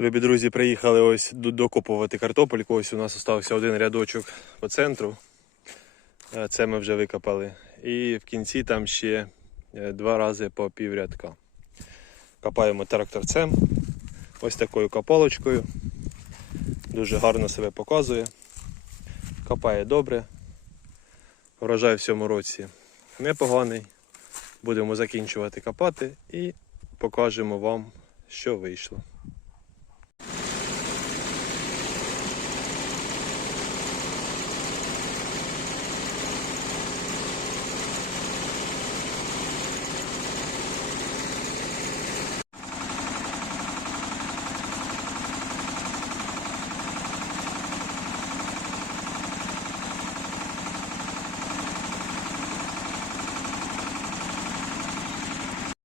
Любі друзі, приїхали ось докопувати картопельку. Ось у нас залишився один рядочок по центру. Е, це ми вже викопали. І в кінці там ще е, два рази по піврядка. Копаємо тракторцем. Ось такою копалочкою. Дуже гарно себе показує. Копає добре. Врожай в цьому році непоганий. Будемо закінчувати копати і покажемо вам, що вийшло.